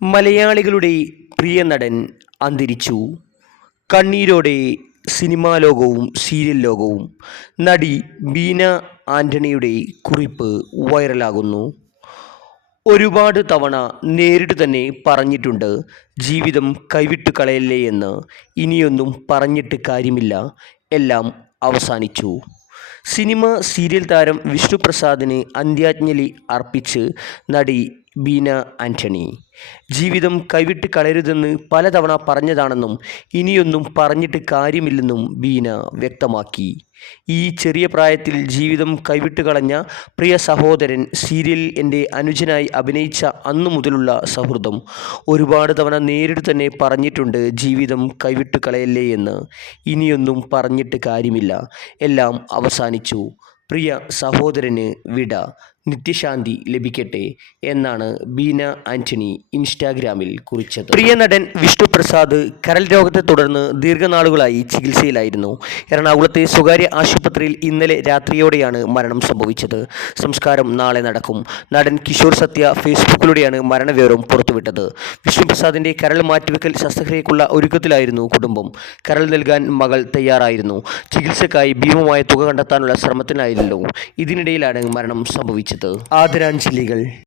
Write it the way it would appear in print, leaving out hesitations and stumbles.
മലയാളികളുടെ പ്രിയ നടൻ അന്തരിച്ചു. കണ്ണീരോടെ സിനിമാ ലോകവും സീരിയൽ ലോകവും. നടി ബീന ആന്റണിയുടെ കുറിപ്പ് വൈറലാകുന്നു. ഒരുപാട് തവണ നേരിട്ട് തന്നെ പറഞ്ഞിട്ടുണ്ട്, ജീവിതം കൈവിട്ടു കളയല്ലേ എന്ന്. ഇനിയൊന്നും പറഞ്ഞിട്ട് കാര്യമില്ല, എല്ലാം അവസാനിച്ചു. സിനിമ സീരിയൽ താരം വിഷ്ണുപ്രസാദിന് അന്ത്യാഞ്ജലി അർപ്പിച്ച് നടി ബീന ആന്റണി. ജീവിതം കൈവിട്ട് കളയരുതെന്ന് പലതവണ പറഞ്ഞതാണെന്നും ഇനിയൊന്നും പറഞ്ഞിട്ട് കാര്യമില്ലെന്നും ബീന വ്യക്തമാക്കി. ഈ ചെറിയ പ്രായത്തിൽ ജീവിതം കൈവിട്ട് കളഞ്ഞ പ്രിയ സഹോദരൻ സീരിയലിൽ എൻ്റെ അനുജനായി അഭിനയിച്ച അന്നു മുതലുള്ള സൗഹൃദം. ഒരുപാട് തവണ നേരിട്ട് തന്നെ പറഞ്ഞിട്ടുണ്ട്, ജീവിതം കൈവിട്ട് കളയല്ലേ എന്ന്. ഇനിയൊന്നും പറഞ്ഞിട്ട് കാര്യമില്ല, എല്ലാം അവസാനിച്ചു. പ്രിയ സഹോദരന് വിട, നിത്യശാന്തി ലഭിക്കട്ടെ എന്നാണ് ബീന ആന്റണി ഇൻസ്റ്റാഗ്രാമിൽ കുറിച്ചത്. പ്രിയ നടൻ വിഷ്ണുപ്രസാദ് കരൾ രോഗത്തെ തുടർന്ന് ദീർഘനാളുകളായി ചികിത്സയിലായിരുന്നു. എറണാകുളത്തെ സ്വകാര്യ ആശുപത്രിയിൽ ഇന്നലെ രാത്രിയോടെയാണ് മരണം സംഭവിച്ചത്. സംസ്കാരം നാളെ നടക്കും. നടൻ കിഷോർ സത്യ ഫേസ്ബുക്കിലൂടെയാണ് മരണവിവരം പുറത്തുവിട്ടത്. വിഷ്ണുപ്രസാദിന്റെ കരൾ മാറ്റിവെക്കൽ ശസ്ത്രക്രിയക്കുള്ള ഒരുക്കത്തിലായിരുന്നു കുടുംബം. കരൾ നൽകാൻ മകൾ തയ്യാറായിരുന്നു. ചികിത്സയ്ക്കായി ഭീമമായ തുക കണ്ടെത്താനുള്ള ശ്രമത്തിലായിരുന്നു. ഇതിനിടയിലാണ് മരണം സംഭവിച്ചത്. ആദരാഞ്ജലികൾ.